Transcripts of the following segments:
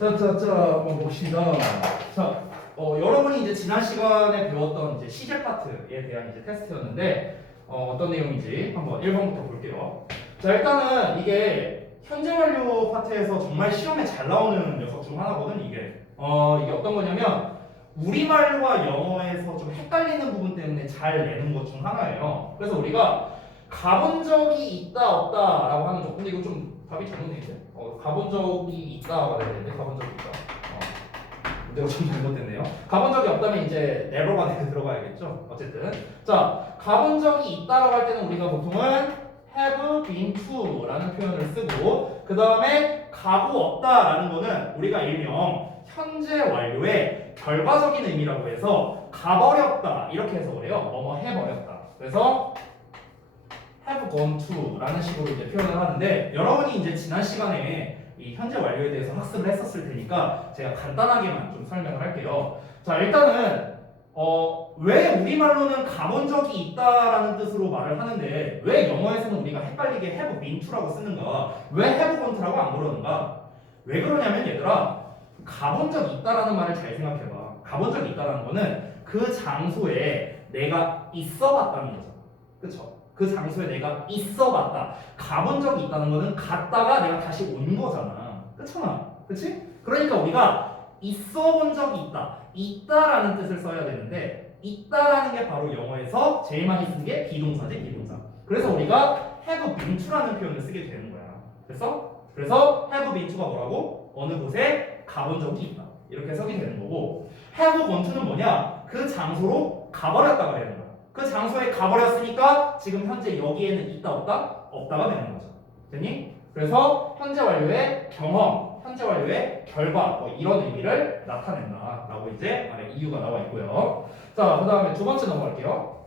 한번 봅시다. 자, 여러분이 이제 지난 시간에 배웠던 이제 시제 파트에 대한 이제 테스트였는데, 어떤 내용인지 한번 1번부터 볼게요. 자, 일단은 이게 현재 완료 파트에서 정말 시험에 잘 나오는 녀석 중 하나거든, 이게. 이게 어떤 거냐면, 우리말과 영어에서 좀 헷갈리는 부분 때문에 잘 내는 것 중 하나예요. 그래서 우리가 가본 적이 있다, 없다 라고 하는 거. 근데 이거 좀 답이 잘못되는데? 가본 적이 있다가 돼야 되는데, 가본 적이 있다. 내가 좀 잘못됐네요. 가본 적이 없다면 이제 never가 들어가야겠죠. 어쨌든. 자, 가본 적이 있다라고 할 때는 우리가 보통은 have been to 라는 표현을 쓰고, 그 다음에 가고 없다라는 거는 우리가 일명 현재 완료의 결과적인 의미라고 해서 가버렸다 이렇게 해석을 해요. 뭐뭐 해버렸다. 그래서 have gone to 라는 식으로 이제 표현을 하는데, 여러분이 이제 지난 시간에 이 현재 완료에 대해서 학습을 했었을 테니까 제가 간단하게만 좀 설명을 할게요. 자, 일단은 왜 우리말로는 가본 적이 있다라는 뜻으로 말을 하는데 왜 영어에서는 우리가 헷갈리게 have been to라고 쓰는가? 왜 have gone to라고 안 그러는가? 왜 그러냐면 얘들아, 가본 적이 있다라는 말을 잘 생각해봐. 가본 적이 있다라는 거는 그 장소에 내가 있어봤다는 거잖아. 그쵸? 그 장소에 내가 있어봤다. 가본 적이 있다는 거는 갔다가 내가 다시 온 거잖아. 그렇잖아. 그치? 그러니까 우리가 있어본 적이 있다. 있다라는 뜻을 써야 되는데, 있다라는 게 바로 영어에서 제일 많이 쓰는 게 비동사지, 비동사. 그래서 우리가 have been to라는 표현을 쓰게 되는 거야. 그래서 have been to가 뭐라고? 어느 곳에 가본 적이 있다. 이렇게 써게 되는 거고, have gone to는 뭐냐? 그 장소로 가버렸다가 되는 거야. 그 장소에 가버렸으니까 지금 현재 여기에는 있다 없다? 없다가 되는 거죠. 됐니? 그래서 현재 완료의 경험, 현재 완료의 결과 뭐 이런 의미를 나타낸다라고 이제 아래 이유가 나와 있고요. 자, 그 다음에 두 번째 넘어갈게요.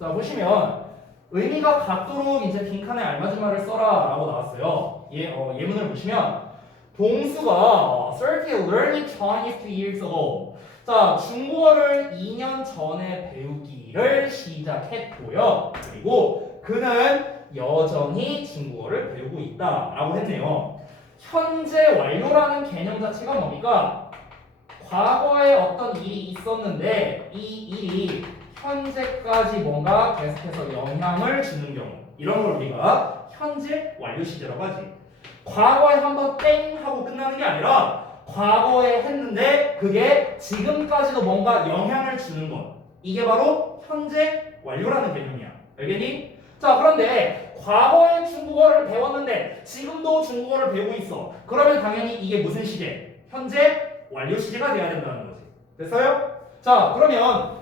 자, 보시면 의미가 같도록 이제 빈칸에 알맞은 말을 써라라고 나왔어요. 예문을 보시면 동수가 started learning Chinese 2 years ago. 자, 중국어를 2년 전에 배우기를 시작했고요. 그리고 그는 여전히 중국어를 배우고 있다라고 했네요. 현재 완료라는 개념 자체가 뭡니까? 과거에 어떤 일이 있었는데 이 일이 현재까지 뭔가 계속해서 영향을 주는 경우, 이런 걸 우리가 현재 완료 시제라고 하지. 과거에 한번 땡 하고 끝나는 게 아니라 과거에 했는데 그게 지금까지도 뭔가 영향을 주는 것, 이게 바로 현재 완료라는 개념이야. 알겠니? 자, 그런데 과거에 중국어를 배웠는데 지금도 중국어를 배우고 있어. 그러면 당연히 이게 무슨 시제? 현재 완료 시제가 돼야 된다는 거지. 됐어요? 자, 그러면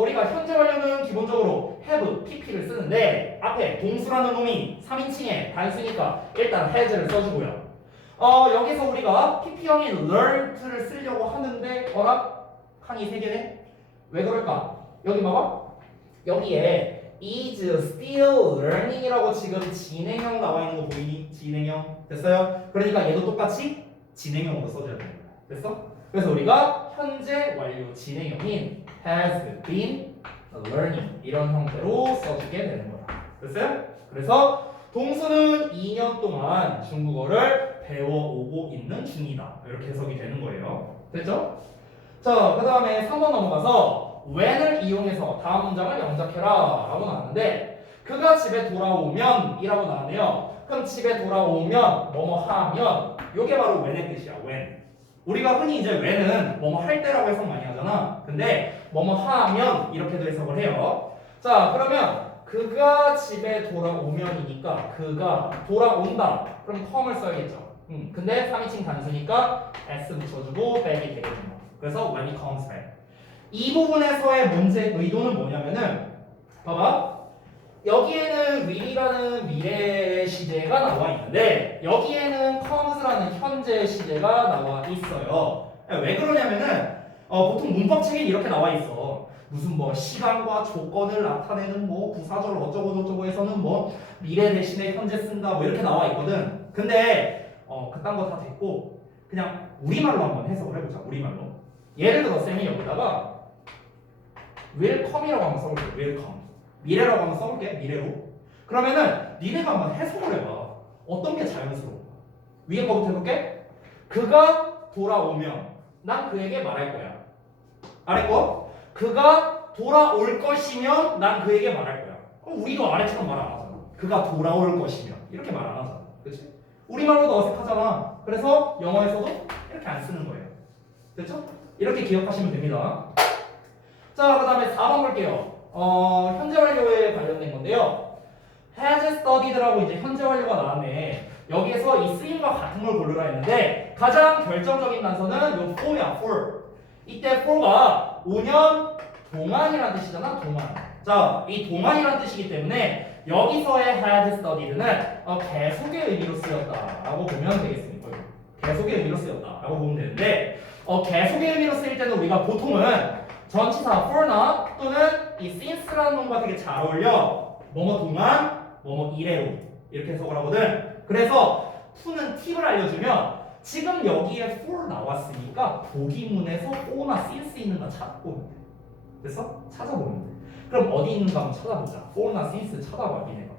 우리가 현재 완료는 기본적으로 have, pp를 쓰는데 앞에 동수라는 놈이 3인칭의 단수니까 일단 has를 써주고요. 여기서 우리가 pp형인 learned를 쓰려고 하는데 칸이 3개네? 왜 그럴까? 여기 봐봐. 여기에 is still learning이라고 지금 진행형 나와 있는 거 보이니? 진행형. 됐어요? 그러니까 얘도 똑같이 진행형으로 써줘야 되는 거야. 됐어? 그래서 우리가 현재 완료 진행형인 has been learning 이런 형태로 써주게 되는 거야. 됐어요? 그래서 동수는 2년 동안 중국어를 배워오고 있는 중이다. 이렇게 해석이 되는 거예요. 됐죠? 자, 그 다음에 3번 넘어가서 when을 이용해서 다음 문장을 영작해라 라고 나왔는데, 그가 집에 돌아오면 이라고 나왔네요. 그럼 집에 돌아오면 뭐뭐 하면, 요게 바로 when의 뜻이야. when. 우리가 흔히 이제 when은 뭐뭐 할 때라고 해석 많이 하잖아. 근데 뭐뭐 하면 이렇게도 해석을 해요. 자, 그러면 그가 집에 돌아오면이니까 그가 돌아온다. 그럼 come을 써야겠죠. 근데 3인칭 단수니까 s 붙여주고 back이 되겠죠. 그래서 when he comes back. 이 부분에서의 문제 의도는 뭐냐면은 봐봐. 여기에는 will이라는 미래 시제가 나와 있는데 여기에는 comes라는 현재 시제가 나와 있어요. 왜 그러냐면은 보통 문법책에 이렇게 나와 있어. 무슨 뭐 시간과 조건을 나타내는 뭐 부사절 어쩌고 저쩌고 해서는 뭐 미래 대신에 현재 쓴다 뭐 이렇게 나와 있거든. 근데 그딴 거 다 됐고 그냥 우리말로 한번 해석을 해보자. 우리말로. 예를 들어 쌤이 여기다가 will come이라고 한번 써볼게. will come. 미래라고 한번 써볼게. 미래로. 그러면은 니네가 한번 해석을 해봐. 어떤 게 자연스러워? 위에 거부터 해볼게. 그가 돌아오면 난 그에게 말할 거야. 알았고? 그가 돌아올 것이면 난 그에게 말할 거야. 우리도 아래처럼 말 안 하잖아. 그가 돌아올 것이면 이렇게 말 안 하잖아. 그렇지? 우리말로도 어색하잖아. 그래서 영어에서도 이렇게 안 쓰는 거예요. 됐죠? 이렇게 기억하시면 됩니다. 자, 그 다음에 4번 볼게요. 현재 완료에 관련된 건데요. has studied라고 이제 현재 완료가 나왔네. 여기에서 이 쓰임과 같은 걸 고르라 했는데 가장 결정적인 단서는 요 for야, for. 이때 for가 5년 동안이라는 뜻이잖아, 동안. 자, 이 동안이라는 뜻이기 때문에 여기서의 had studied는 계속의 의미로 쓰였다라고 보면 되겠습니다. 계속의 의미로 쓰였다라고 보면 되는데 계속의 의미로 쓰일 때는 우리가 보통은 전치사 for나 또는 이 since라는 놈과 되게 잘 어울려. 뭐뭐 동안, 뭐뭐 이래로 이렇게 해석을 하거든. 그래서 푸는 팁을 알려주면 지금 여기에 for 나왔으니까 보기문에서 for나 since 있는가 찾고 됐어? 찾아보면 돼. 그럼 어디 있는가 한번 찾아보자. for나 since 찾아봐 니네가.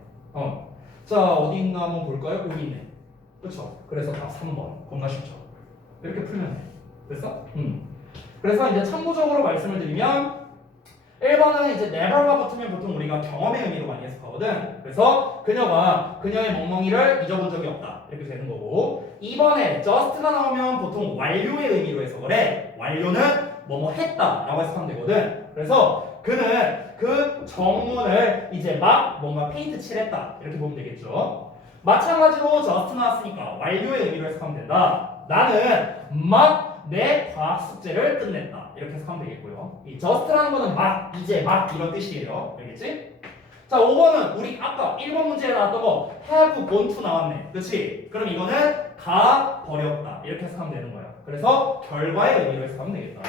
자 어디 있나 한번 볼까요? 여기 있네. 그렇죠? 그래서 답 3번 겁나 쉽죠? 이렇게 풀면 돼. 됐어? 그래서 이제 참고적으로 말씀을 드리면 1번은 이제 never가 붙으면 보통 우리가 경험의 의미로 많이 해석하거든. 그래서 그녀의 멍멍이를 잊어본 적이 없다 이렇게 되는 거고 2번에 just가 나오면 보통 완료의 의미로 해석을 해. 완료는 뭐뭐 했다 라고 해석하면 되거든. 그래서 그는 그 정문을 이제 막 뭔가 페인트 칠했다 이렇게 보면 되겠죠. 마찬가지로 just 나왔으니까 완료의 의미로 해석하면 된다. 나는 막 내 과학 숙제를 끝냈다 이렇게 해석하면 되겠고요. 이 just라는 거는 막, 이제 막 이런 뜻이에요. 알겠지? 자 5번은 우리 아까 1번 문제에 나왔던 거 have gone to 나왔네. 그렇지? 그럼 이거는 가 버렸다 이렇게 해석하면 되는 거야. 그래서 결과의 의미로 해석하면 되겠다.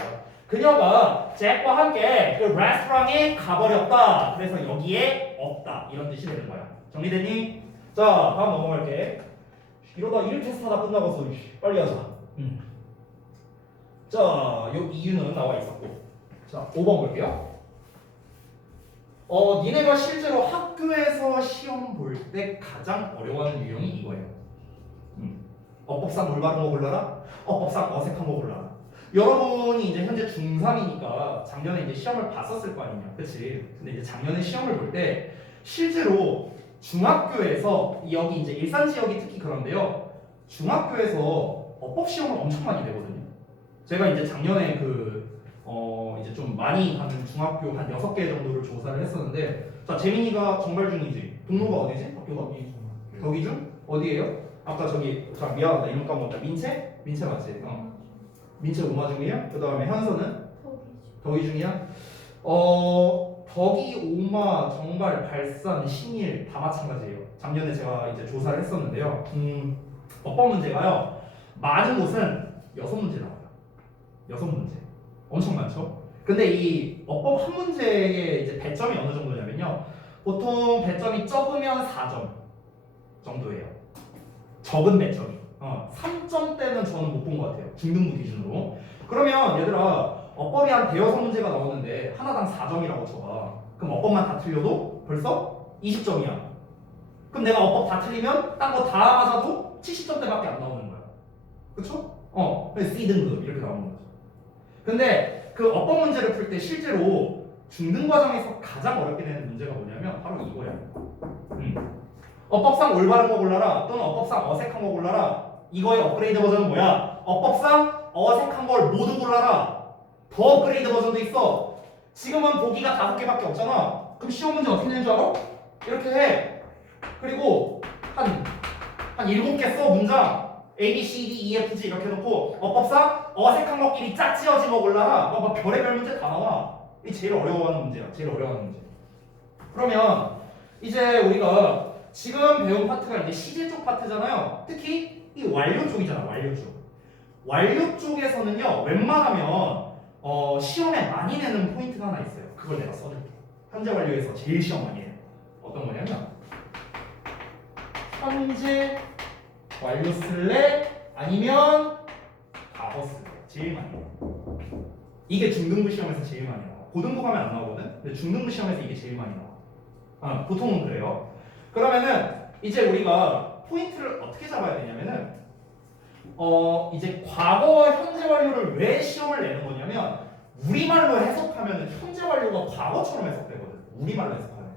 그녀가 잭과 함께 그 레스토랑에 가버렸다. 그래서 여기에 없다 이런 뜻이 되는 거야. 정리됐니? 자 다음 넘어갈게. 이러다 1 테스트 하다 끝나고서 빨리 하자. 자, 요 이유는 나와 있었고. 자, 5번 볼게요. 니네가 실제로 학교에서 시험 볼 때 가장 어려워하는 유형이 이거예요. 어법상 올바른 거 골라라. 어법상 어색한 거 골라라. 여러분이 이제 현재 중3이니까 작년에 이제 시험을 봤었을 거 아니냐, 그치? 근데 이제 작년에 시험을 볼 때 실제로 중학교에서 여기 이제 일산 지역이 특히 그런데요. 중학교에서 어법 시험을 엄청 많이 내거든요. 제가 이제 작년에 이제 좀 많이 가는 중학교 한 6개 정도를 조사를 했었는데 자 재민이가 정발중이지. 동로가 어디지? 학교가? 덕이중? 어디예요? 아까 저기 자 미안하다 이름 까먹었다. 민채? 민채 맞지? 민채 오마중이야? 그 다음에 현서는? 덕이중이야? 덕이, 오마, 정발, 발산, 신일 다 마찬가지예요. 작년에 제가 이제 조사를 했었는데요. 어법 문제가요. 많은 곳은 6문제 나와요. 6문제. 엄청 많죠? 근데 이 어법 한 문제의 이제 배점이 어느 정도냐면요. 보통 배점이 적으면 4점 정도예요. 적은 배점이. 3점대는 저는 못 본 것 같아요. 중등부 기준으로. 그러면 얘들아 어법이 한 대여섯 문제가 나오는데 하나당 4점이라고 쳐봐. 그럼 어법만 다 틀려도 벌써 20점이야. 그럼 내가 어법 다 틀리면 딴 거 다 맞아도 70점대밖에 안 나오는 거야. 그쵸? C등급 이렇게 나오는 거죠. 근데 그 어법 문제를 풀 때 실제로 중등 과정에서 가장 어렵게 되는 문제가 뭐냐면 바로 이거야. 어법상 올바른 거 골라라 또는 어법상 어색한 거 골라라. 이거의 업그레이드 버전은 뭐야? 어법상 어색한 걸 모두 골라라. 더 업그레이드 버전도 있어. 지금은 보기가 5개밖에 없잖아. 그럼 시험 문제 어떻게 내는 줄 알아? 이렇게 해. 그리고 한 7개 써 문장. A, B, C, D, E, F, G 이렇게 놓고 어법상 어색한 것끼리 짝지어진 거 골라라. 막 별의별 문제 다 나와. 이게 제일 어려워하는 문제야. 제일 어려워하는 문제. 그러면 이제 우리가 지금 배운 파트가 이제 시제 쪽 파트잖아요. 특히 이 완료 쪽이잖아. 완료 쪽. 완료 쪽에서는요. 웬만하면 시험에 많이 내는 포인트가 하나 있어요. 그걸 내가 써줄게. 현재 완료에서 제일 시험 많이 해요. 어떤 거냐면 현재 완료 쓸래? 아니면 과거 쓸래? 제일 많이 해요. 이게 중등부 시험에서 제일 많이 나와. 고등부 가면 안 나오거든? 근데 중등부 시험에서 이게 제일 많이 나와. 보통은 그래요. 그러면은 이제 우리가 포인트를 어떻게 잡아야 되냐면은 이제 과거와 현재 완료를 왜 시험을 내는 거냐면 우리말로 해석하면 현재 완료가 과거처럼 해석되거든. 우리말로 해석하면.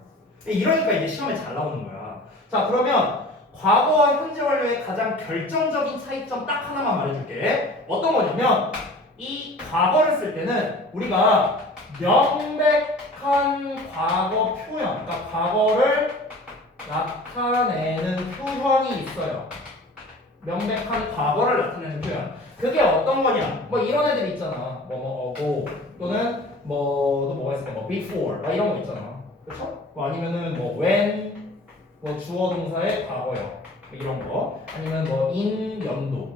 이러니까 이제 시험에 잘 나오는 거야. 자, 그러면 과거와 현재 완료의 가장 결정적인 차이점 딱 하나만 말해줄게. 어떤 거냐면 이 과거를 쓸 때는 우리가 명백한 과거 표현, 그러니까 과거를 나타내는 표현이 있어요. 명백한 과거를 나타내는 표현. 그게 어떤 거냐? 뭐 이런 애들 있잖아. 어고 또는 또 뭐가 있을까? 뭐 before 막 이런 거 있잖아. 그렇죠? 뭐 아니면은 뭐 when 뭐 주어 동사의 과거요. 뭐 이런 거. 아니면 뭐 in 연도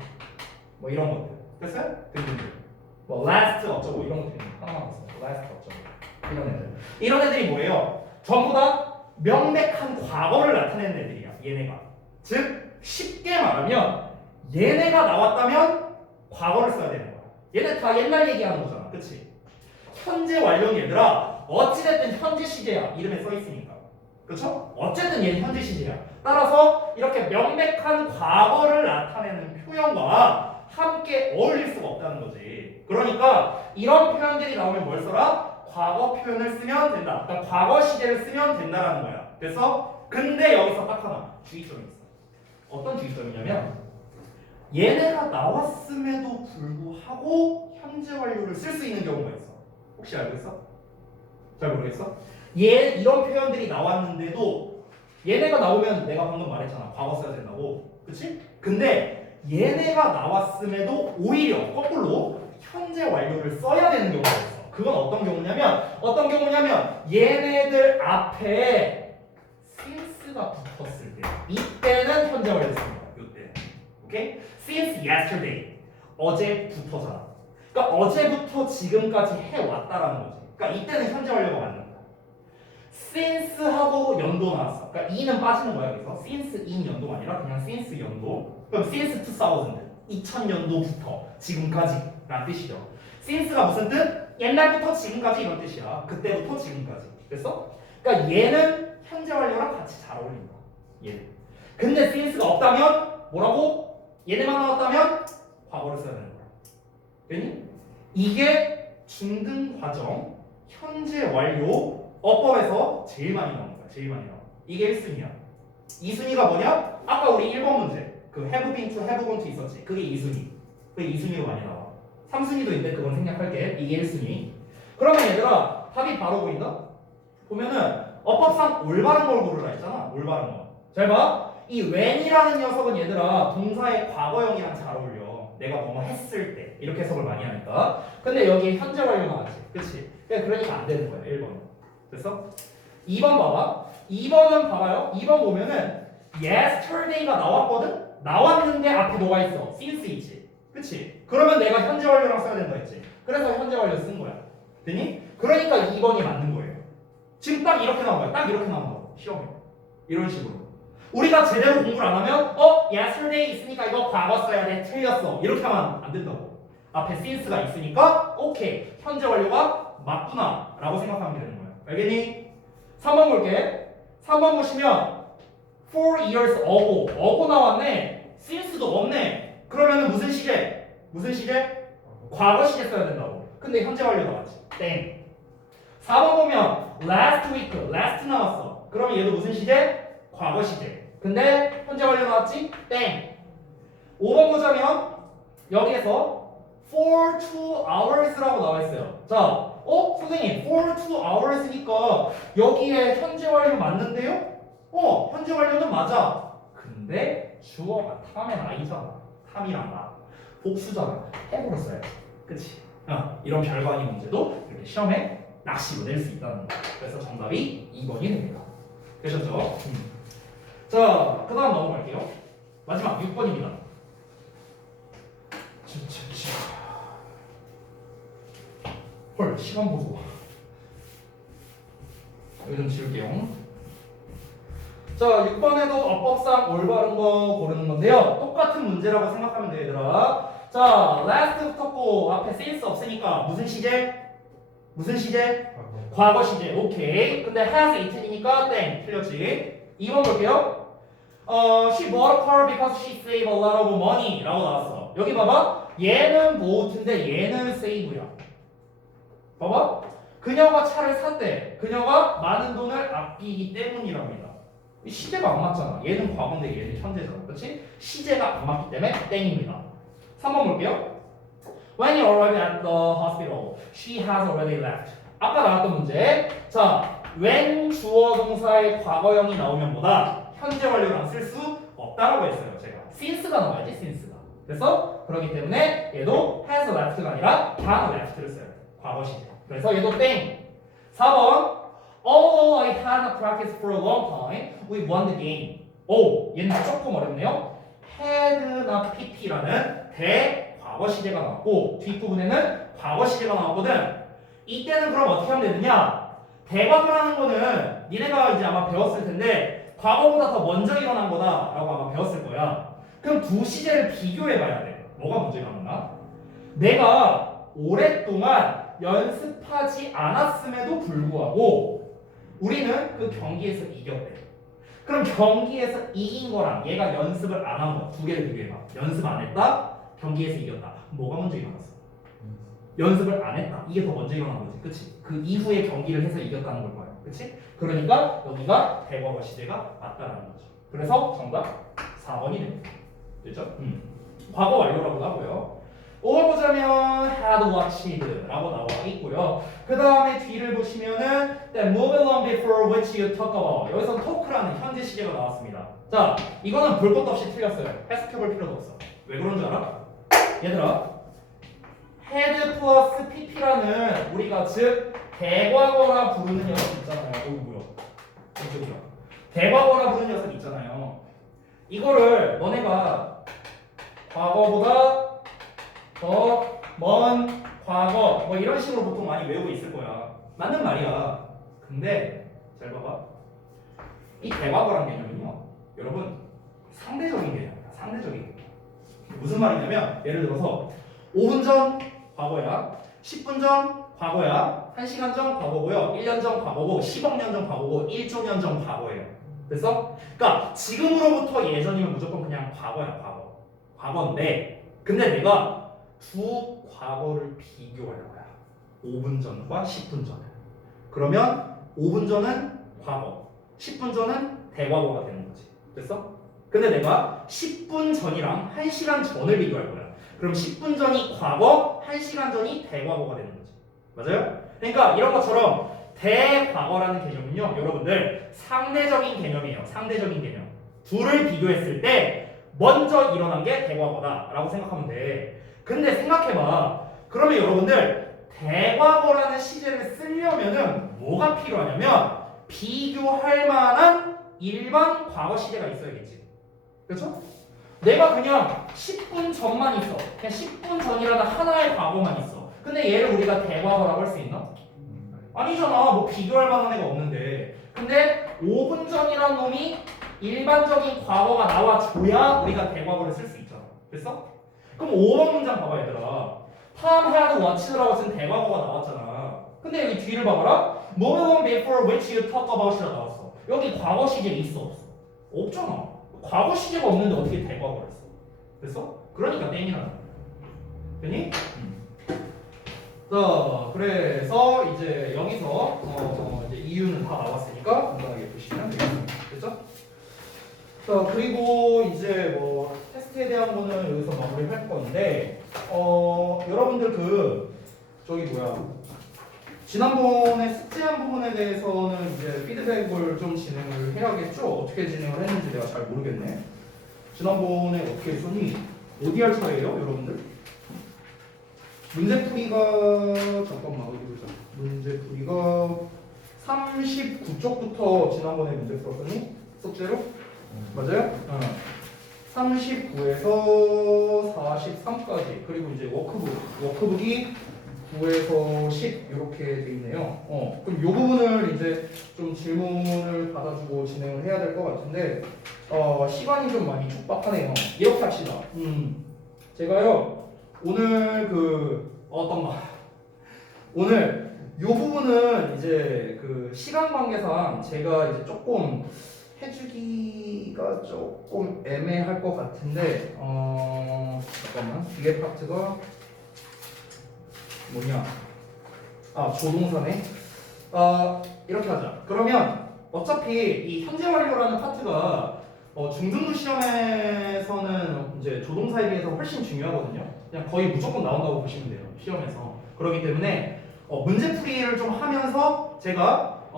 뭐 이런 것들. 됐어요? 등등등. 뭐 last 어쩌고 이런 것들 하나만 봤어. last 어쩌고 이런 애들. 이런 애들이 뭐예요? 전부 다 명백한 과거를 나타내는 애들이야. 얘네가. 즉 쉽게 말하면 얘네가 나왔다면 과거를 써야 되는 거야. 얘네 다 옛날 얘기하는 거잖아. 그치? 현재 완료는 얘들아 어찌됐든 현재 시제야. 이름에 써 있으니까. 그렇죠? 어쨌든 얘는 현재 시제야. 따라서 이렇게 명백한 과거를 나타내는 표현과 함께 어울릴 수가 없다는 거지. 그러니까 이런 표현들이 나오면 뭘 써라? 과거 표현을 쓰면 된다. 그러니까 과거 시제를 쓰면 된다라는 거야. 그래서 근데 여기서 딱 하나 주의점이 있어. 어떤 주의점이냐면 얘네가 나왔음에도 불구하고 현재 완료를 쓸 수 있는 경우가 있어. 혹시 알고 있어? 잘 모르겠어? 이런 표현들이 나왔는데도 얘네가 나오면 내가 방금 말했잖아. 과거 써야 된다고. 그치? 근데 얘네가 나왔음에도 오히려 거꾸로 현재 완료를 써야 되는 경우가 있어. 그건 어떤 경우냐면 얘네들 앞에 since가 붙었을 때 이때는 현재 완료를 씁니다. 이때. 오케이? Since yesterday. 어제부터잖아. 그러니까 어제부터 지금까지 해왔다라는 거지. 그러니까 이때는 현재 완료가 맞는 거야. since하고 연도 나왔어. 그러니까 e는 빠지는 거야. 여기서 since in 연도가 아니라 그냥 since 연도. 그럼 since 2000년도부터 지금까지라는 뜻이죠. since가 무슨 뜻? 옛날부터 지금까지 이런 뜻이야. 그때부터 지금까지. 됐어? 그러니까 얘는 현재 완료랑 같이 잘 어울린다. 얘는. 근데 since가 없다면 뭐라고? 얘네만 나왔다면 과거를 써야 되는 거야. 됐니? 이게 중등 과정 현재 완료 어법에서 제일 많이 나오는 거야. 제일 많이 나와. 이게 1순위야. 2순위가 뭐냐? 아까 우리 1번 문제 그 have been to, have gone to 있었지. 그게 2순위. 그게 2순위로 많이 나와. 3순위도 있는데 그건 생략할게. 이게 1순위. 그러면 얘들아 답이 바로 보인다? 보면은 어법상 올바른 걸 고르라 했잖아. 올바른 거. 잘 봐. 이 when이라는 녀석은 얘들아 동사의 과거형이랑 잘 어울려. 내가 뭐뭐 했을 때 이렇게 해석을 많이 하니까. 근데 여기 현재 완료 나왔지. 그치? 그러니까 안 되는 거야. 1번. 됐어? 2번 봐봐. 2번은 봐봐요. 2번 보면은 yesterday가 나왔거든? 나왔는데 앞에 뭐가 있어? since 있지. 그치? 그러면 내가 현재 완료랑 써야 된다 했지. 그래서 현재 완료 쓴 거야. 됐니? 그러니까 2번이 맞는 거예요. 지금 딱 이렇게 나온 거야. 딱 이렇게 나온 거. 시험에. 이런 식으로. 우리가 제대로 공부를 안 하면 yesterday 있으니까 이거 과거 써야 돼. 틀렸어. 이렇게 하면 안 된다고. 앞에 since가 있으니까 오케이. 현재 완료가 맞구나 라고 생각하면 되는 거야. 알겠니? 3번 볼게. 3번 보시면 4 years ago 나왔네. since도 없네. 그러면은 무슨 시제? 무슨 시제? 과거 시제 써야 된다고. 근데 현재 완료 나왔지. 땡. 4번 보면 last week 나왔어. 그러면 얘도 무슨 시제? 과거 시제. 근데 현재 완료 나왔지? 땡. 5번 보자면 여기에서 for 2 hours라고 나와 있어요. 자, 선생님 for 2 hours니까 여기에 현재 완료 맞는데요? 현재 완료는 맞아. 근데 주어가 탐은 아니잖아. 탐이랑 나. 복수잖아. 해보로 써야지. 그치? 이런 별거 아닌 문제도 이렇게 시험에 낚시로 낼 수 있다는 거야. 그래서 정답이 2번이 됩니다. 되셨죠? 자, 그 다음 넘어갈게요. 마지막 6번입니다. 헐, 시간 보소. 여기 좀 지울게요. 자, 6번에도 어법상 올바른 거 고르는 건데요. 똑같은 문제라고 생각하면 돼, 얘들아. 자, last 붙었고 앞에 since 없으니까 무슨 시제? 무슨 시제? 과거 시제. 오케이. 근데 has it이니까 땡. 틀렸지. 2번 볼게요. She bought a car because she saved a lot of money 라고 나왔어. 여기 봐봐. 얘는 bought인데 얘는 save야. 봐봐. 그녀가 차를 샀대. 그녀가 많은 돈을 아끼기 때문이랍니다. 이 시제가 안 맞잖아. 얘는 과거인데 얘는 현재잖아. 그렇지? 시제가 안 맞기 때문에 땡입니다. 3번 볼게요. When you arrive at the hospital, she has already left. 아까 나왔던 문제. 자, when 주어 동사의 과거형이 나오면 뭐다? 현재 완료랑 쓸 수 없다라고 했어요. 제가 since가 나와야지. since가. 그래서 그렇기 때문에 얘도 has left가 아니라 have left를 써요. 과거 시제. 그래서 얘도 땡. 4번. Although I hadn't practiced for a long time, we won the game. 오, 얘는 조금 어렵네요. had나 pp라는 대과거 시제가 나왔고 뒷부분에는 과거 시제가 나왔거든. 이때는 그럼 어떻게 하면 되느냐? 대과거라는 거는 니네가 이제 아마 배웠을 텐데 과거보다 더 먼저 일어난 거다라고 아마 배웠을 거야. 그럼 두 시제를 비교해 봐야 돼. 뭐가 먼저 일어났나? 내가 오랫동안 연습하지 않았음에도 불구하고 우리는 그 경기에서 이겼대. 그럼 경기에서 이긴 거랑 얘가 연습을 안 한 거 두 개를 비교해봐. 연습 안 했다, 경기에서 이겼다. 뭐가 먼저 일어났어? 연습을 안 했다. 이게 더 먼저 일어난 거지. 그치? 그 이후에 경기를 해서 이겼다는 걸 거야. 그치? 그러니까 여기가 대과거 시제가 맞다라는 거죠. 그래서 정답 4번이 됩니다. 됐죠? 과거 완료라고 하고요. 5번 보자면 had watched 라고 나와 있고요. 그 다음에 뒤를 보시면은 then move along before which you talk about. 여기서 talk라는 현재 시제가 나왔습니다. 자, 이거는 볼 것도 없이 틀렸어요. 해석해 볼 필요도 없어. 왜 그런 줄 알아? 얘들아, had 플러스 pp라는 우리가 즉 대과거라 부르는 녀석 있잖아요. 여기 뭐야? 이쪽이요. 대과거라 부르는 녀석 있잖아요. 이거를 너네가 과거보다 더 먼 과거 뭐 이런 식으로 보통 많이 외우고 있을 거야. 맞는 말이야. 근데 잘 봐봐. 이 대과거란 개념은요, 여러분 상대적인 개념이야. 상대적인 개념. 무슨 말이냐면 예를 들어서 5분 전 과거야, 10분 전 과거야, 1시간 전 과거고요, 1년 전 과거고, 10억 년 전 과거고, 1조 년 전 과거예요. 됐어? 그러니까 지금으로부터 예전이면 무조건 그냥 과거야. 과거. 과거인데 근데 내가 두 과거를 비교할 거야. 5분 전과 10분 전을. 그러면 5분 전은 과거, 10분 전은 대과거가 되는 거지. 됐어? 근데 내가 10분 전이랑 1시간 전을 비교할 거야. 그럼 10분 전이 과거, 1시간 전이 대과거가 되는 거지. 맞아요? 그러니까 이런 것처럼 대과거라는 개념은요, 여러분들 상대적인 개념이에요. 상대적인 개념. 둘을 비교했을 때 먼저 일어난 게 대과거다라고 생각하면 돼. 근데 생각해봐. 그러면 여러분들 대과거라는 시제를 쓰려면은 뭐가 필요하냐면 비교할 만한 일반 과거 시제가 있어야겠지. 그렇죠? 내가 그냥 10분 전만 있어. 그냥 10분 전이라는 하나의 과거만 있어. 근데 얘를 우리가 대과거라고 할 수 있나? 아니잖아. 뭐 비교할 만한 애가 없는데. 근데 5분 전이란 놈이 일반적인 과거가 나와줘야 우리가 대과거를 쓸 수 있잖아. 됐어? 그럼 5번 문장 봐봐 얘들아. Tom had watched라고 쓴 대과거가 나왔잖아. 근데 여기 뒤를 봐봐라. Move along before which you talk about이라 나왔어. 여기 과거 시제 있어 없어? 없잖아. 과거 시제가 없는데 어떻게 대과거를 써? 됐어? 그러니까 땡이라는 거야. 됐니? 자, 그래서 이제 여기서 이제 이유는 다 나왔으니까 간단하게 보시면 되겠습니다. 됐죠? 자, 그리고 이제 뭐 테스트에 대한 거는 여기서 마무리할 건데, 여러분들 저기 뭐야, 지난번에 숙제한 부분에 대해서는 이제 피드백을 좀 진행을 해야겠죠? 어떻게 진행을 했는지 내가 잘 모르겠네. 지난번에 어떻게 했었니? 어디 할 차예요, 여러분들? 문제풀이가 잠깐만 어디 보자. 문제풀이가 39쪽부터 지난번에 문제 풀었더니 숙제로? 맞아요? 39에서 43까지 그리고 이제 워크북이 9에서 10 이렇게 돼 있네요. 그럼 이 부분을 이제 좀 질문을 받아주고 진행을 해야 될 것 같은데 시간이 좀 많이 촉박하네요. 이렇게 합시다. 제가요 오늘 오늘 이 부분은 이제 그 시간 관계상 제가 이제 조금 해주기가 조금 애매할 것 같은데 잠깐만 뒤에 파트가 뭐냐 조동사네. 이렇게 하자. 그러면 어차피 이 현재 완료라는 파트가 중등부 시험에서는 이제 조동사에 비해서 훨씬 중요하거든요. 그냥 거의 무조건 나온다고 보시면 돼요. 시험에서. 그렇기 때문에 문제풀이를 좀 하면서 제가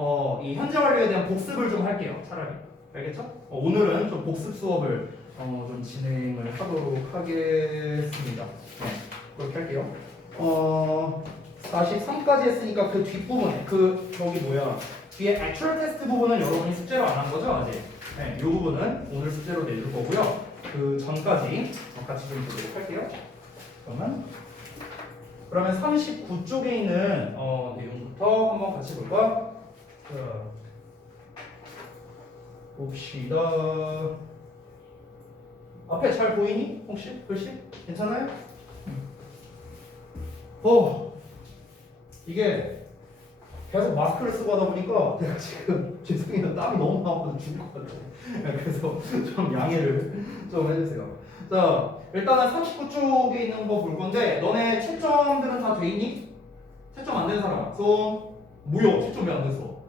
이 현재 완료에 대한 복습을 좀 할게요. 차라리. 알겠죠? 오늘은 좀 복습 수업을 좀 진행을 하도록 하겠습니다. 네, 그렇게 할게요. 43까지 했으니까 그 뒷부분에 저기 뒤에 actual 테스트 부분은 여러분이 숙제로 안 한 거죠? 아직? 네, 이 부분은 오늘 숙제로 내줄 거고요. 그 전까지 같이 좀 보도록 할게요. 그러면 39쪽에 있는 내용부터 한번 같이 볼까? 자, 봅시다. 앞에 잘 보이니? 혹시? 글씨? 괜찮아요? 이게 계속 마스크를 쓰고 하다 보니까 내가 지금 죄송해요. 땀이 너무 나와서 죽을 것 같아요. 그래서 좀 양해를 좀 해주세요. 자, 일단은 39쪽에 있는 거 볼 건데 너네 채점들은 다 돼 있니? 채점 안 된 사람? 뭐야? 채점 왜 안 됐어?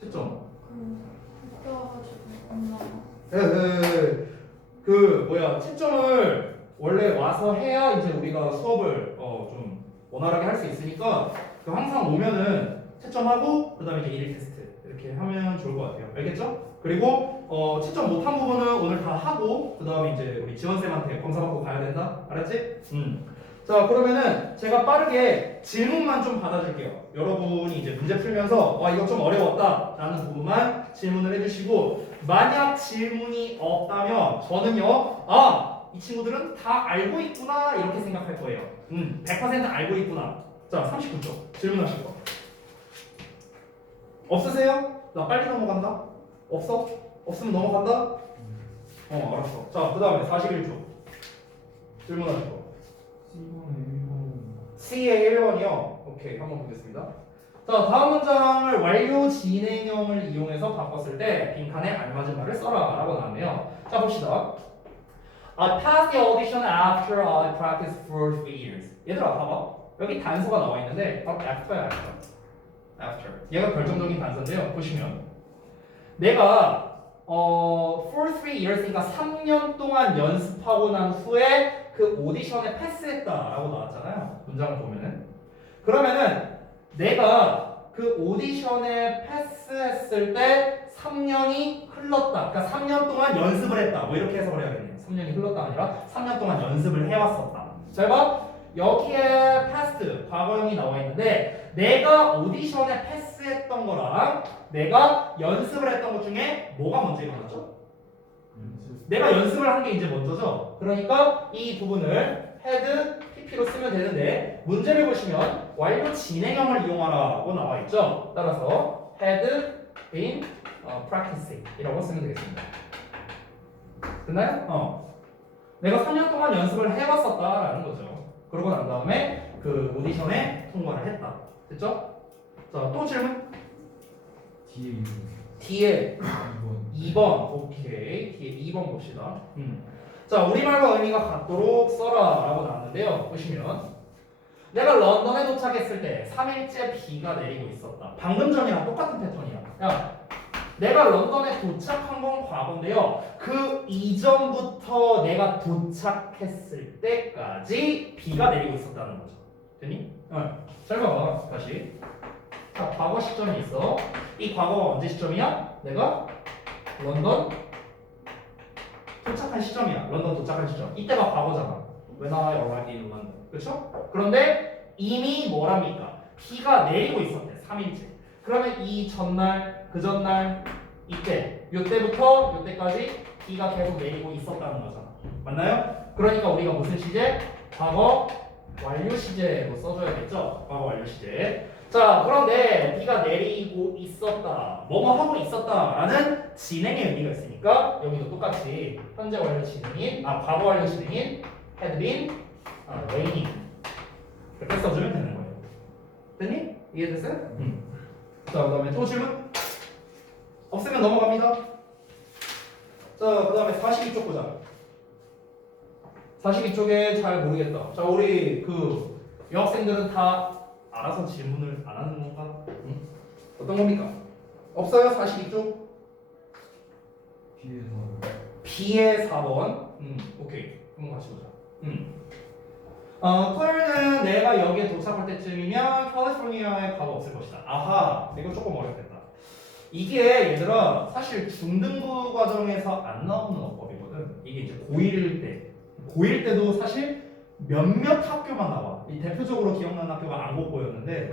채점. 채점을 원래 와서 해야 이제 우리가 수업을 좀 원활하게 할 수 있으니까 항상 오면은 채점하고 그다음에 이제 1일 테스트 이렇게 하면 좋을 것 같아요. 알겠죠? 그리고 채점 못한 부분은 오늘 다 하고 그다음에 이제 우리 지원쌤한테 검사 받고 가야 된다. 알았지? 자, 그러면은 제가 빠르게 질문만 좀 받아줄게요. 여러분이 이제 문제 풀면서 이거 좀 어려웠다 라는 부분만 질문을 해주시고 만약 질문이 없다면 저는요 이 친구들은 다 알고 있구나 이렇게 생각할 거예요. 100% 알고 있구나. 자, 39쪽 질문하실 거 없으세요? 나 빨리 넘어간다. 없어? 없으면 넘어간다? 알았어. 자, 그 다음에 41쪽 질문하실 거 C의 1번이요. 오케이, 한번 보겠습니다. 자, 다음 문장을 완료 진행형을 이용해서 바꿨을 때 빈칸에 알맞은 말을 써라 라고 나왔네요. 자, 봅시다. I passed the audition after I practiced for 3 years. 얘들아, 봐봐. 여기 단서가 나와 있는데 바로 after야, after. 얘가 결정적인 단서인데요. 보시면 내가 for 3 years니까 3년 동안 연습하고 난 후에 그 오디션에 패스했다라고 나왔잖아요. 문장을 보면은. 그러면은 내가 그 오디션에 패스했을 때 3년이 흘렀다. 그러니까 3년 동안 연습을 했다. 뭐 이렇게 해석을 해야겠네요. 3년이 흘렀다 아니라 3년 동안 연습을 해왔었다. 잘 봐. 여기에 past 과거형이 나와 있는데 내가 오디션에 패스했던 거랑 내가 연습을 했던 것 중에 뭐가 먼저 일어났죠? 내가 연습을 한 게 이제 먼저죠. 그러니까 이 부분을 had pp로 쓰면 되는데 문제를 보시면 완료 진행형을 이용하라고 나와 있죠. 따라서 had been practicing 이라고 쓰면 되겠습니다. 됐나요? 내가 3년 동안 연습을 해봤었다라는 거죠. 그러고 난 다음에 그 오디션에 통과를 했다. 됐죠? 자, 또 질문? 뒤에 2번. 오케이. 뒤에 2번 봅시다. 자, 우리말과 의미가 같도록 써라 라고 나왔는데요. 보시면 내가 런던에 도착했을 때 3일째 비가 내리고 있었다. 방금 전이랑 똑같은 패턴이야. 야, 내가 런던에 도착한 건 과거인데요. 그 이전부터 내가 도착했을 때까지 비가 내리고 있었다는 거죠. 됐니? 잘 봐봐. 다시. 자, 과거 시점이 있어. 이 과거가 언제 시점이야? 내가 런던 도착한 시점이야. 런던 도착한 시점. 이때가 과거잖아. When I arrived in London. 그렇죠? 그런데 이미 뭐랍니까? 비가 내리고 있었대. 3일째. 그러면 이 전날, 그 전날, 이때부터 이때까지 비가 계속 내리고 있었다는 거잖아. 맞나요? 그러니까 우리가 무슨 시제? 과거 완료 시제로 써줘야겠죠? 과거 완료 시제. 자, 그런데 비가 내리고 있었다, 뭐뭐 하고 있었다라는 진행의 의미가 있으니까 여기도 똑같이 현재 완료 진행인, 과거 완료 진행인 had been raining 이렇게 써주면 되는 거예요. 됐니? 이해됐어요? 자, 그 다음에 또 질문? 없으면 넘어갑니다. 자, 그 다음에 42쪽 보자. 42쪽에 잘 모르겠다. 자, 우리 그 여학생들은 다 알아서 질문을 안 하는 건가? 응? 어떤 겁니까? 없어요? 42쪽? B의 4번. 오케이. 한번 같이 보자. 클레어는 내가 여기에 도착할 때쯤이면 캘리포니아에 가도 없을 것이다. 아하, 이거 조금 어렵겠다. 이게 얘들아 사실 중등부 과정에서 안 나오는 어법이거든. 이게 이제 고1 때도 사실 몇몇 학교만 나와. 이 대표적으로 기억나는 학교가 안국고였는데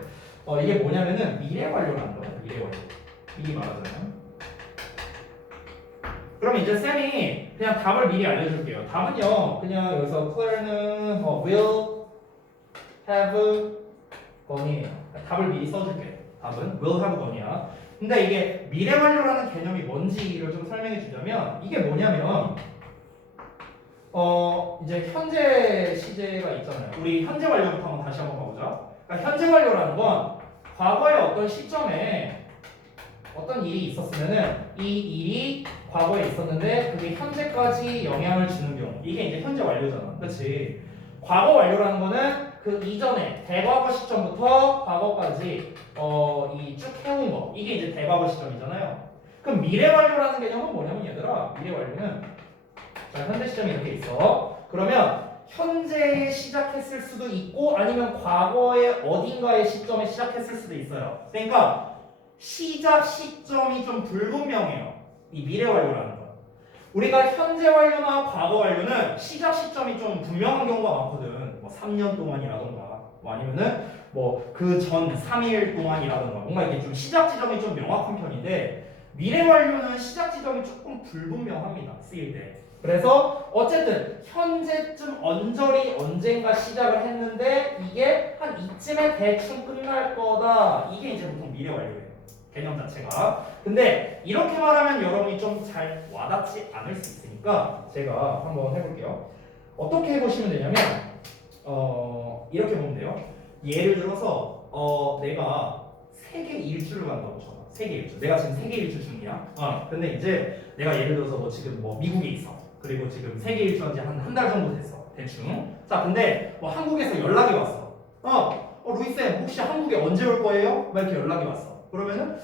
이게 뭐냐면은 미래 완료라는 거야. 미래 완료. 미리 말하자면. 그럼 이제 쌤이 그냥 답을 미리 알려줄게요. 답은요, 그냥 여기서 클레어는 will have gone이에요. 답을 미리 써줄게. 답은 will have gone이야. 근데 이게 미래 완료라는 개념이 뭔지를 좀 설명해 주자면 이게 뭐냐면 이제 현재 시제가 있잖아요. 우리 현재 완료부터 한번 다시 한번 가보자. 그러니까 현재 완료라는 건 과거의 어떤 시점에 어떤 일이 있었으면은 이 일이 과거에 있었는데 그게 현재까지 영향을 주는 경우 이게 이제 현재 완료잖아. 그렇지? 과거 완료라는 거는 그 이전에 대과거 시점부터 과거까지 이 쭉 해온 거 이게 이제 대과거 시점이잖아요. 그럼 미래 완료라는 개념은 뭐냐면 얘들아 미래 완료는 자 현재 시점이 이렇게 있어. 그러면 현재에 시작했을 수도 있고 아니면 과거의 어딘가의 시점에 시작했을 수도 있어요. 그러니까 시작 시점이 좀 불분명해요. 이 미래 완료라는 거. 우리가 현재 완료나 과거 완료는 시작 시점이 좀 분명한 경우가 많거든. 뭐 3년 동안이라던가 뭐 아니면은 뭐 그 전 3일 동안이라던가 뭔가 이게 좀 시작 지점이 좀 명확한 편인데 미래 완료는 시작 지점이 조금 불분명합니다. 쓰일 때. 그래서 어쨌든 현재쯤 언저리 언젠가 시작을 했는데 이게 한 이쯤에 대충 끝날 거다. 이게 이제 보통 미래 완료예요. 개념 자체가. 근데 이렇게 말하면 여러분이 좀 잘 와닿지 않을 수 있으니까 제가 한번 해볼게요. 어떻게 해보시면 되냐면 이렇게 보면 돼요. 예를 들어서 내가 세계 일주를 간다고 쳐봐. 세계 일주. 내가 지금 세계 일주 중이야. 근데 이제 내가 예를 들어서 뭐 지금 뭐 미국에 있어. 그리고 지금 세계 일주한 지 한 달 정도 됐어. 대충. 자, 근데 뭐 한국에서 연락이 왔어. 루이쌤 혹시 한국에 언제 올 거예요? 막 이렇게 연락이 왔어. 그러면은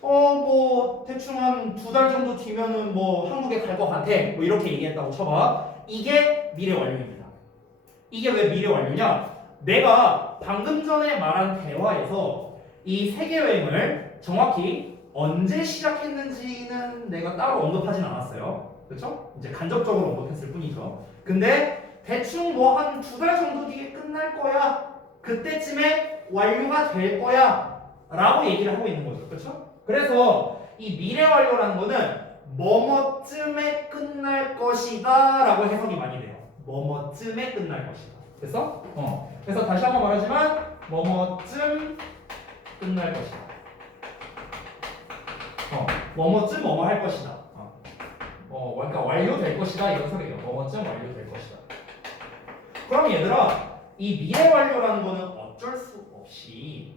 뭐 대충 한 2달 정도 뒤면은 뭐 한국에 갈 것 같아. 뭐 이렇게 얘기했다고 쳐봐. 이게 미래 완료입니다. 이게 왜 미래 완료냐? 내가 방금 전에 말한 대화에서 이 세계 여행을 정확히 언제 시작했는지는 내가 따로 언급하진 않았어요. 그렇죠? 이제 간접적으로 언급했을 뿐이죠. 근데 대충 뭐 한 2달 정도 뒤에 끝날 거야. 그때쯤에 완료가 될 거야. 라고 얘기를 하고 있는 거죠. 그렇죠? 그래서 이 미래 완료라는 거는 뭐뭐쯤에 끝날 것이다 라고 해석이 많이 돼요. 뭐뭐쯤에 끝날 것이다. 됐어? 그래서 다시 한번 말하지만 뭐뭐쯤 끝날 것이다. 뭐뭐쯤 뭐뭐 할 것이다. 그러니까 완료될 것이다 이런 소리예요. 뭐뭐쯤 완료될 것이다. 그럼 얘들아 이 미래 완료라는 거는 어쩔 수 없이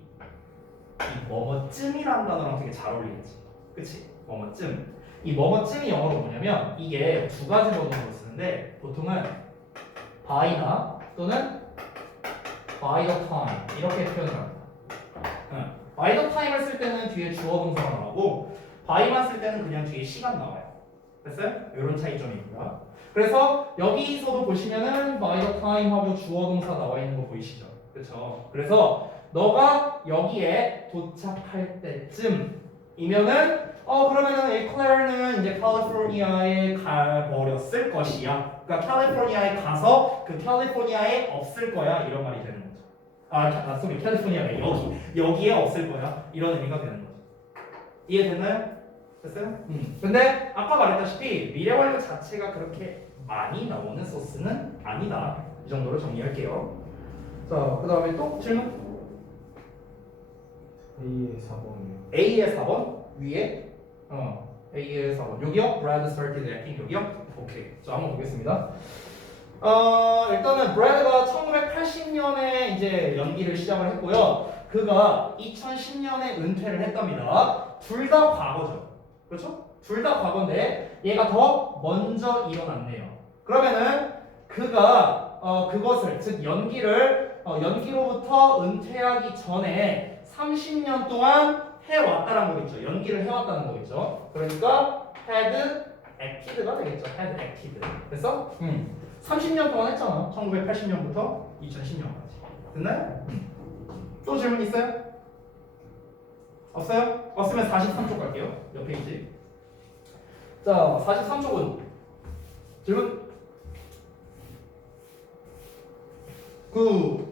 이 뭐뭐쯤이라는 단어랑 되게 잘 어울리겠지. 그치? 뭐뭐쯤. 이 뭐뭐쯤이 영어로 뭐냐면 이게 두 가지 버전으로 쓰는데 보통은 by나 또는 by the time 이렇게 표현을 합니다. by the time을 쓸 때는 뒤에 주어 동사가 나오고 by만 쓸 때는 그냥 뒤에 시간 나와요. 됐어요? 이런 차이점이 있고요. 그래서 여기서도 보시면은 by the time 하고 주어 동사 나와 있는 거 보이시죠? 그렇죠? 그래서 너가 여기에 도착할 때쯤이면은 그러면은 이 클레어는 이제 캘리포니아에 가버렸을 것이야. 그러니까 캘리포니아에 가서 그 캘리포니아에 없을 거야 이런 말이 되는 거죠. 소리 캘리포니아가 여기에 없을 거야 이런 의미가 되는 거죠. 이해됐나요? 됐어요? 근데 아까 말했다시피 미래 완료 자체가 그렇게 많이 나오는 소스는 아니다. 이 정도로 정리할게요. 자, 그 다음에 또 질문? A의 4번이요. A의 4번 위에 A의 4번 여기요? Brad started acting 여기요? 오케이. 자, 한번 보겠습니다. 일단은 브래드가 1980년에 이제 연기를 시작을 했고요. 그가 2010년에 은퇴를 했답니다. 둘 다 과거죠. 그렇죠? 둘 다 과거인데 얘가 더 먼저 일어났네요. 그러면은 그가 그것을 즉 연기로부터 은퇴하기 전에 30년 동안 해왔다는 거겠죠. 연기를 해왔다는 거겠죠. 그러니까 had acted가 되겠죠. had acted. 됐어? 30년 동안 했잖아. 1980년부터 2010년까지. 됐나요? 또 질문 있어요? 없어요? 없으면 43쪽 갈게요. 옆 페이지. 자, 43쪽은 질문.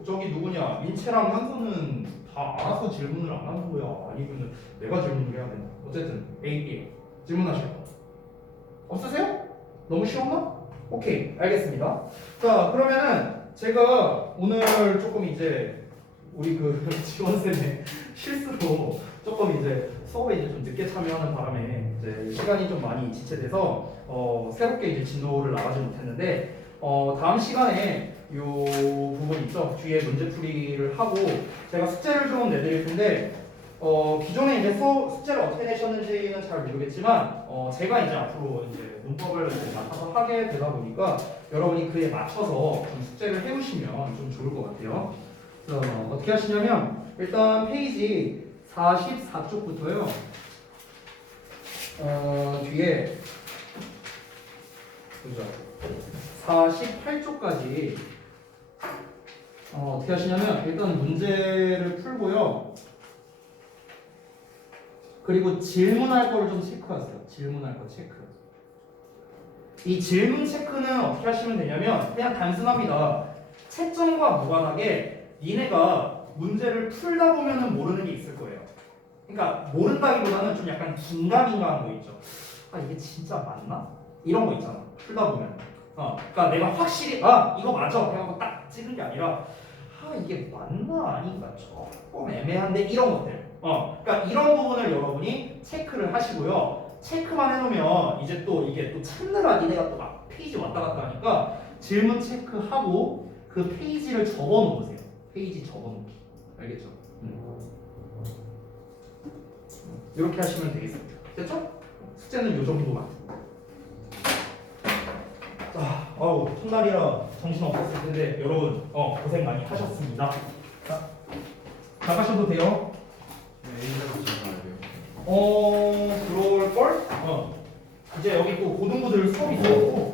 저기 누구냐? 민채랑 현수는 다 알아서 질문을 안 하는 거야. 아니면 내가 질문을 해야 되나? 어쨌든 A 질문하실 거 없으세요? 너무 쉬웠나? 오케이, 알겠습니다. 자, 그러면은 제가 오늘 조금 이제 우리 지원쌤의 실수로 조금 이제 수업에 이제 좀 늦게 참여하는 바람에 이제 시간이 좀 많이 지체돼서 새롭게 이제 진도를 나가지 못했는데 다음 시간에 요 부분 있죠. 뒤에 문제풀이를 하고 제가 숙제를 좀 내드릴 텐데 기존에 이제 숙제를 어떻게 내셨는지는 잘 모르겠지만 제가 이제 앞으로 이제 문법을 이제 맡아서 하게 되다 보니까 여러분이 그에 맞춰서 좀 숙제를 해오시면 좀 좋을 것 같아요. 그래서 어떻게 하시냐면 일단 페이지 44쪽부터요. 뒤에 보자. 48쪽까지 어떻게 하시냐면 일단 문제를 풀고요. 그리고 질문할 거를 좀 체크하세요. 질문할 거 체크. 이 질문 체크는 어떻게 하시면 되냐면 그냥 단순합니다. 채점과 무관하게 니네가 문제를 풀다 보면은 모르는 게 있을 거예요. 그러니까 모른다기보다는 좀 약간 긴가민가한 거 있죠. 아 이게 진짜 맞나? 이런 거 있잖아. 풀다 보면. 그러니까 내가 확실히 이거 맞아. 그래갖고 딱 찍은 게 아니라 이게 맞나 아닌가 조금 애매한데 이런 것들. 그러니까 이런 부분을 여러분이 체크를 하시고요. 체크만 해놓으면 이제 또 이게 또 찾느라 니네가 또 막 페이지 왔다 갔다 하니까 질문 체크하고 그 페이지를 접어놓으세요. 페이지 접어놓기. 알겠죠? 이렇게 하시면 되겠습니다. 됐죠? 숙제는 요 정도만. 자, 첫날이라 정신 없었을 텐데 여러분 고생 많이 하셨습니다. 자, 나가셔도 돼요. 그럴걸? 이제 여기 또 고등부들 수업이 있어서